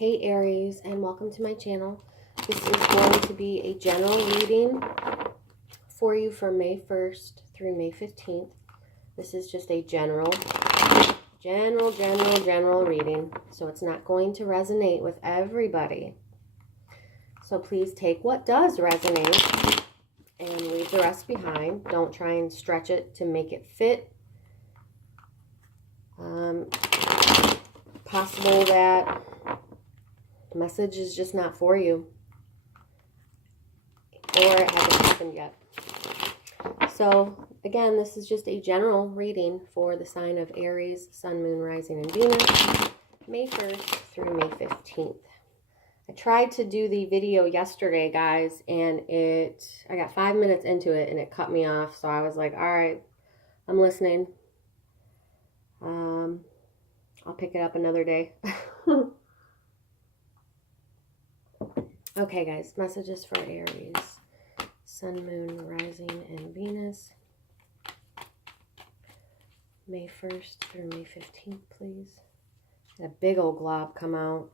Hey Aries, and welcome to my channel. This is going to be a general reading for you from May 1st through May 15th. This is just a general reading, so it's not going to resonate with everybody. So please take what does resonate and leave the rest behind. Don't try and stretch it to make it fit. Possible that message is just not for you, or it hasn't happened yet. So again, this is just a general reading for the sign of Aries, Sun, Moon, Rising, and Venus, May 1st through May 15th. I tried to do the video yesterday, guys, and I got 5 minutes into it and it cut me off. So I was like, all right, I'm listening. I'll pick it up another day. Okay, guys, messages for Aries, Sun, Moon, Rising, and Venus, May 1st through May 15th, please. Had a big old glob come out.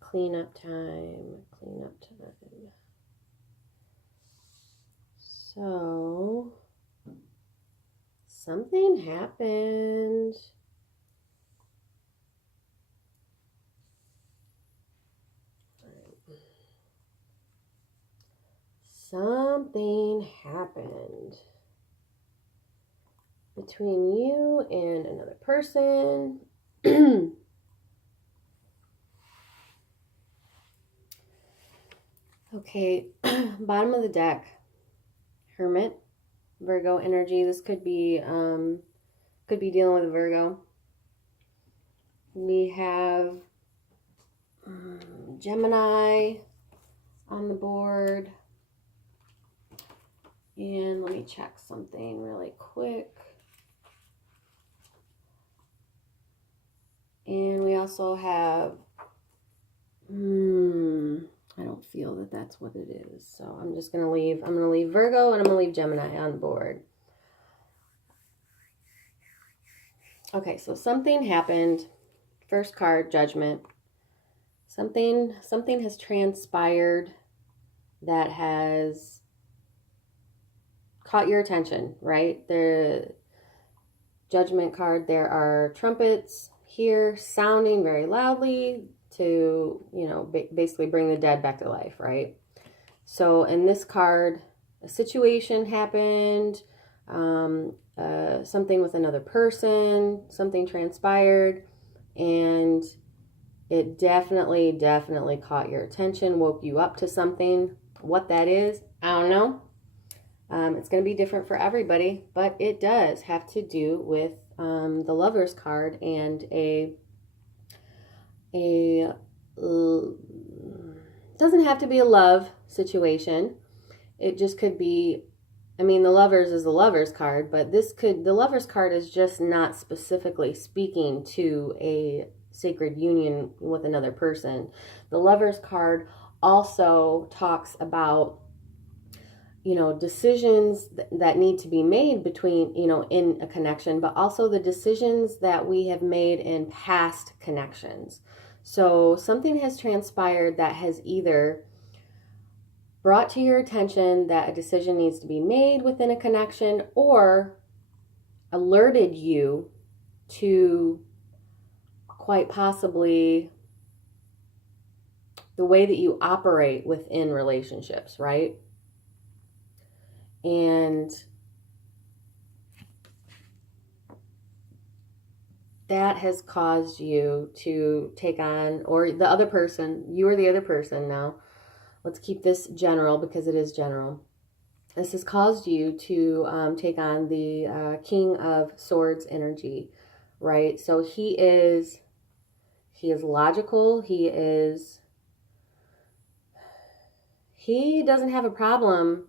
Cleanup time, cleanup time. So, something happened. Something happened between you and another person. Okay, bottom of the deck, Hermit, Virgo energy. This could be dealing with a Virgo. We have Gemini on the board. And let me check something really quick. And we also have, I don't feel that that's what it is. So I'm just going to leave, I'm going to leave Virgo and I'm going to leave Gemini on the board. Okay, so something happened. First card, Judgment. Something has transpired that has caught your attention, right? The Judgment card, there are trumpets here sounding very loudly to, basically bring the dead back to life, right? So in this card, a situation happened, something with another person, something transpired, and it definitely caught your attention, woke you up to something. What that is, I don't know. It's going to be different for everybody, but it does have to do with the Lover's card and doesn't have to be a love situation. It just could be, the Lovers is the Lover's card, but the Lover's card is just not specifically speaking to a sacred union with another person. The Lover's card also talks about decisions that need to be made between, in a connection, but also the decisions that we have made in past connections. So something has transpired that has either brought to your attention that a decision needs to be made within a connection, or alerted you to quite possibly the way that you operate within relationships, right? And that has caused you to take on, or the other person, you are the other person now. Let's keep this general because it is general. This has caused you to take on the King of Swords energy, right? So he is logical. He he doesn't have a problem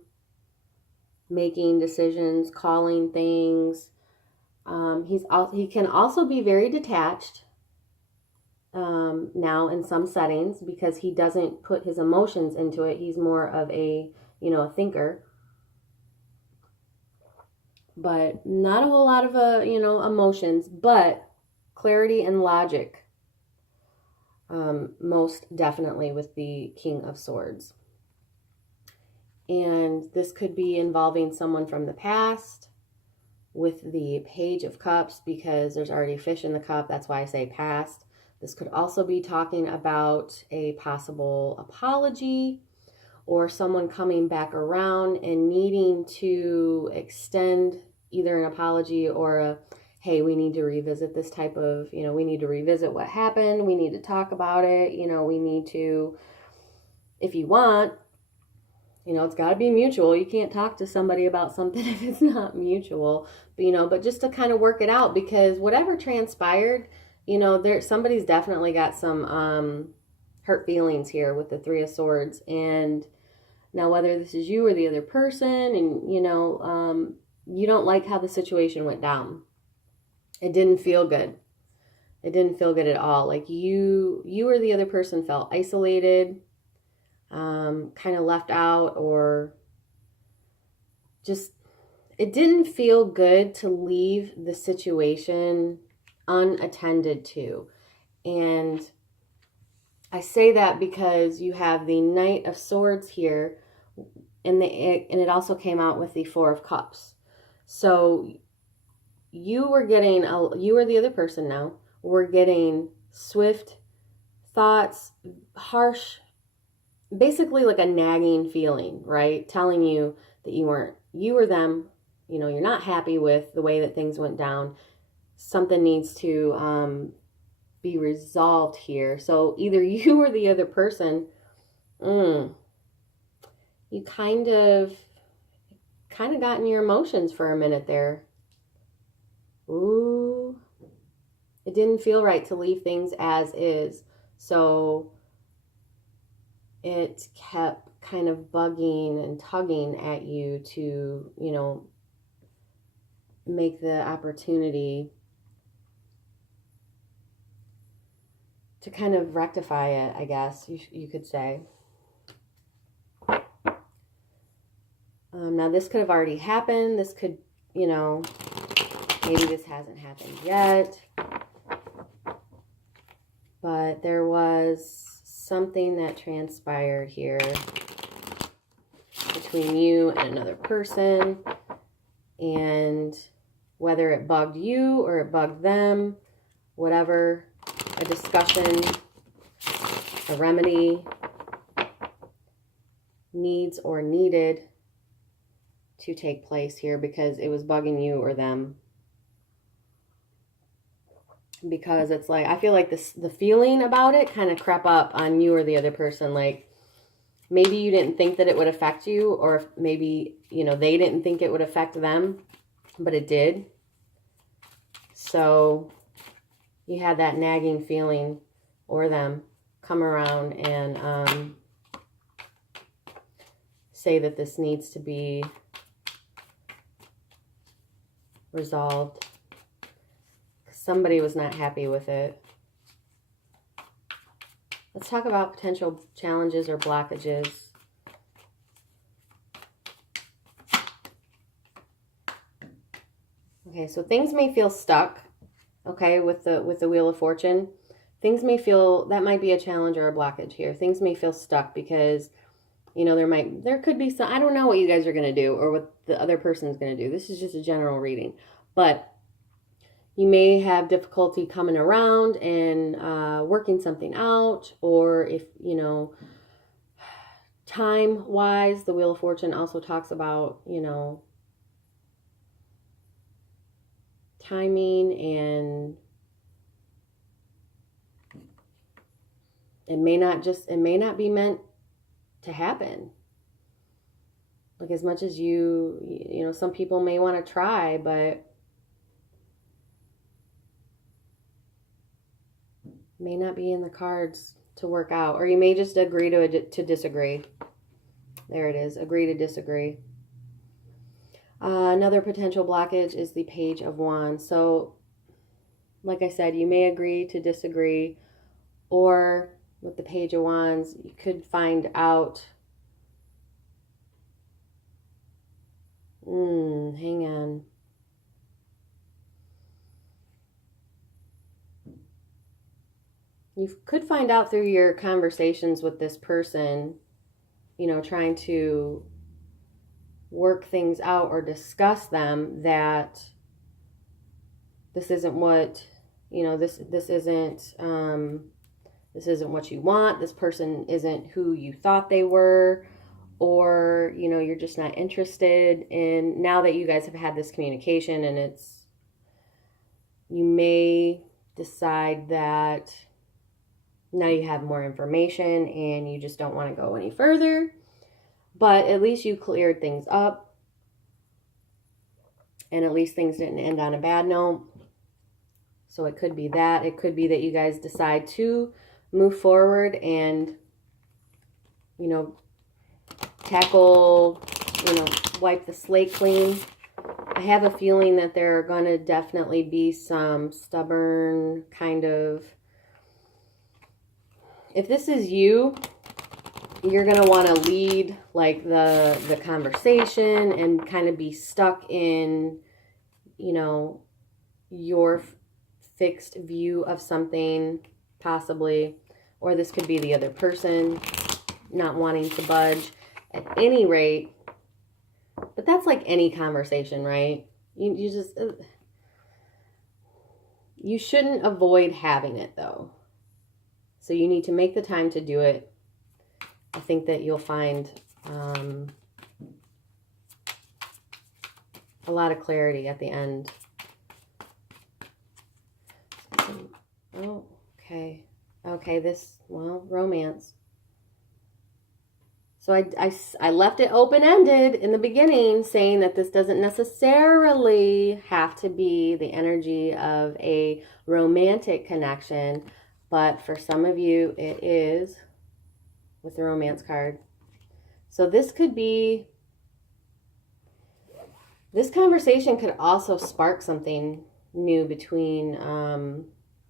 making decisions, calling things. He can also be very detached now in some settings because he doesn't put his emotions into it. He's more of a, a thinker. But not a whole lot of, emotions, but clarity and logic, most definitely with the King of Swords. And this could be involving someone from the past with the Page of Cups because there's already fish in the cup. That's why I say past. This could also be talking about a possible apology or someone coming back around and needing to extend either an apology or a, hey, we need to revisit this type of, we need to revisit what happened. We need to talk about it. We need to, if you want, it's got to be mutual. You can't talk to somebody about something if it's not mutual, but just to kind of work it out because whatever transpired, somebody's definitely got some hurt feelings here with the Three of Swords. And now whether this is you or the other person and, you don't like how the situation went down. It didn't feel good. It didn't feel good at all. Like you or the other person felt isolated, kind of left out, or just, it didn't feel good to leave the situation unattended to. And I say that because you have the Knight of Swords here, and it also came out with the Four of Cups. So you or the other person now were getting swift thoughts, harsh, basically like a nagging feeling, right? Telling you that you or them, you're not happy with the way that things went down. Something needs to be resolved here. So either you or the other person, you kind of got in your emotions for a minute there. Ooh, it didn't feel right to leave things as is. So it kept kind of bugging and tugging at you to, make the opportunity to kind of rectify it, I guess you could say. Now this could have already happened. This could, maybe this hasn't happened yet. But there was something that transpired here between you and another person. And whether it bugged you or it bugged them, whatever, a discussion, a remedy needs or needed to take place here because it was bugging you or them. Because it's like, I feel like the feeling about it kind of crept up on you or the other person. Like maybe you didn't think that it would affect you, or maybe, they didn't think it would affect them, but it did. So you had that nagging feeling or them come around and say that this needs to be resolved. Somebody was not happy with it. Let's talk about potential challenges or blockages. Okay, so things may feel stuck, okay, with the Wheel of Fortune. Things may feel, that might be a challenge or a blockage here. Things may feel stuck because, there could be some, I don't know what you guys are going to do or what the other person is going to do. This is just a general reading. But you may have difficulty coming around and working something out, or if, time-wise, the Wheel of Fortune also talks about, timing, and it may not be meant to happen. Like as much as some people may want to try, but may not be in the cards to work out, or you may just agree to disagree. There it is. Agree to disagree. Another potential blockage is the Page of Wands. So, like I said, you may agree to disagree, or with the Page of Wands, you could find out. Hang on. You could find out through your conversations with this person, you know, trying to work things out or discuss them, that this isn't what, you know, this isn't what you want. This person isn't who you thought they were, or, you know, you're just not interested in, now that you guys have had this communication, and you may decide that now you have more information and you just don't want to go any further. But at least you cleared things up, and at least things didn't end on a bad note. So it could be that. It could be that you guys decide to move forward and, you know, tackle, you know, wipe the slate clean. I have a feeling that there are going to definitely be some stubborn kind of, if this is you, you're going to want to lead like the conversation and kind of be stuck in, you know, your fixed view of something, possibly. Or this could be the other person not wanting to budge. At any rate, but that's like any conversation, right? You just, you shouldn't avoid having it though. So you need to make the time to do it. I think that you'll find a lot of clarity at the end. Oh, okay. Okay, this, well, romance. So I left it open-ended in the beginning, saying that this doesn't necessarily have to be the energy of a romantic connection, but for some of you it is, with the romance card. So this could be, this conversation could also spark something new between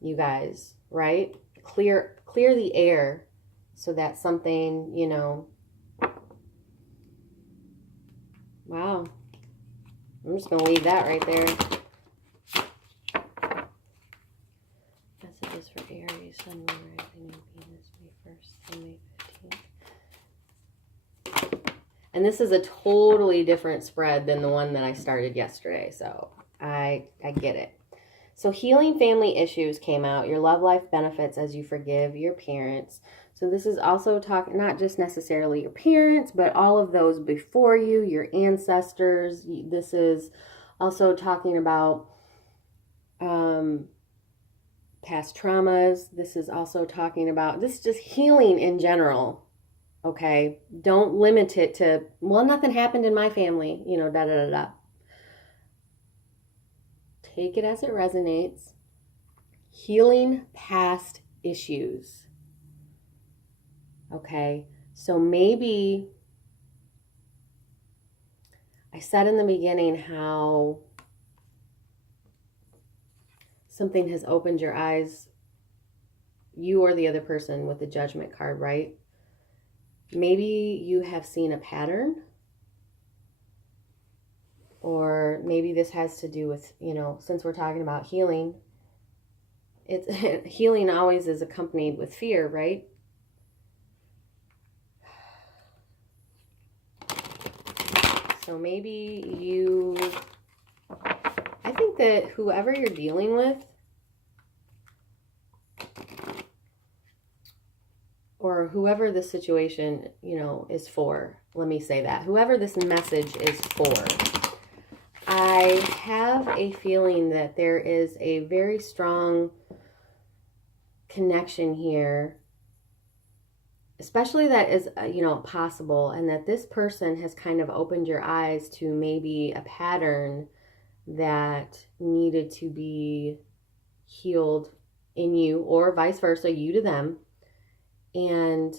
you guys, right? Clear the air so that something, you know. Wow. I'm just going to leave that right there. Messages for Aries, Sun, Moon, Rising, and Venus, May 1st and May 15th. And this is a totally different spread than the one that I started yesterday, so I get it. So healing family issues came out. Your love life benefits as you forgive your parents. So this is also talking, not just necessarily your parents, but all of those before you, your ancestors. This is also talking about past traumas. This is also talking about, this is just healing in general. Okay, don't limit it to, well, nothing happened in my family, you know, da da da da. Take it as it resonates. Healing past issues. Okay, so maybe I said in the beginning how something has opened your eyes, you or the other person, with the Judgment card, right? Maybe you have seen a pattern, or maybe this has to do with, you know, since we're talking about healing, it's healing always is accompanied with fear, right? So maybe you, I think that whoever you're dealing with, or whoever this situation, you know, is for, let me say that, whoever this message is for, I have a feeling that there is a very strong connection here, especially that is, you know, possible, and that this person has kind of opened your eyes to maybe a pattern that needed to be healed in you, or vice versa, you to them. And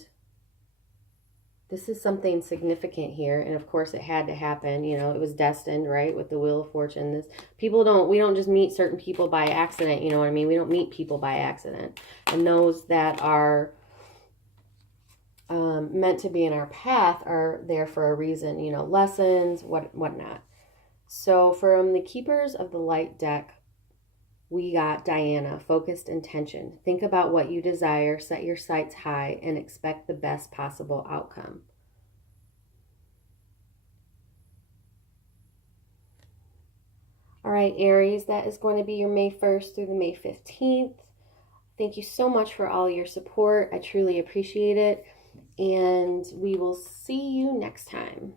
This is something significant here, and of course it had to happen. You know, it was destined, right? With the Wheel of Fortune. We don't just meet certain people by accident, you know what I mean? We don't meet people by accident. And those that are meant to be in our path are there for a reason, you know, lessons, whatnot. So from the Keepers of the Light deck, we got Diana, focused intention. Think about what you desire, set your sights high, and expect the best possible outcome. All right, Aries, that is going to be your May 1st through the May 15th. Thank you so much for all your support. I truly appreciate it. And we will see you next time.